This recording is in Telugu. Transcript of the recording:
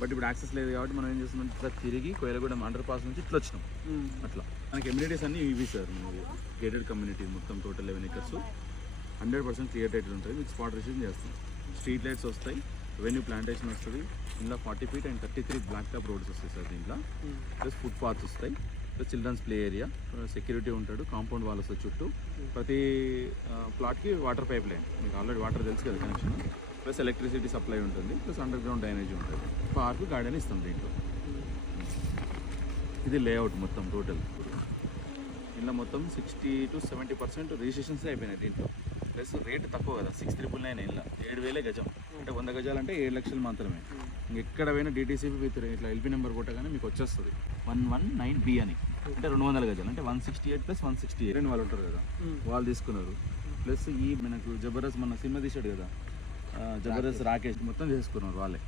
బట్ ఇప్పుడు యాక్సెస్ లేదు కాబట్టి మనం ఏం చేస్తున్నాం, ఇట్లా తిరిగి కోయలగూడెం అండర్ పాస్ నుంచి ఇట్లా వచ్చినాం. అట్లా మనకి ఎమ్యూనిటీస్ అన్ని ఇవి సార్. మనకి గేటెడ్ కమ్యూనిటీ మొత్తం టోటల్ 11 acres 100% క్లియర్ టైటిల్ ఉంటుంది. మీకు స్పాట్ రిజిస్ట్రేషన్ చేస్తాం. స్ట్రీట్ లైట్స్ వస్తాయి, రెవెన్యూ ప్లాంటేషన్ వస్తుంది. ఇందులో 40 feet and 33 black top roads వస్తాయి సార్. దీంట్లో ప్లస్ ఫుట్ పాత్స్ వస్తాయి, plus children's play area, security ఉంటాడు, కాంపౌండ్ వాల్ వస్తుంది చుట్టూ. ప్రతి ప్లాట్కి వాటర్ పైప్ లైన్, మీకు ఆల్రెడీ వాటర్ తెలుసు కదా కనెక్షన్, ప్లస్ ఎలక్ట్రిసిటీ సప్లై ఉంటుంది, ప్లస్ అండర్ గ్రౌండ్ డ్రైనేజ్ ఉంటుంది. పార్క్ గార్డెన్ ఇస్తాం దీంట్లో. ఇది లేఅవుట్ మొత్తం టోటల్. ఇందులో మొత్తం 60 to 70% రిజిస్ట్రేషన్స్ అయిపోయినాయి దీంట్లో. ప్లస్ రేట్ తక్కువ కదా, 6,999 ఇంట్లో 7,000 గజం. అంటే 100 గజాలంటే 7 లక్షలు మాత్రమే. ఇంకెక్కడ పోయినా డిటీసీపీ విత్ ఇట్లా ఎల్పీ నెంబర్ కొట్టగానే మీకు వచ్చేస్తుంది 119B అని. అంటే 200 గజాలు అంటే 168 + 168 వాళ్ళు ఉంటారు కదా, వాళ్ళు తీసుకున్నారు. ప్లస్ ఈ మనకు జబర్దస్త్ మన సినిమా తీసాడు కదా, జబర్దస్త్ రాకేష్ మొత్తం చేసుకున్నారు వాళ్ళే.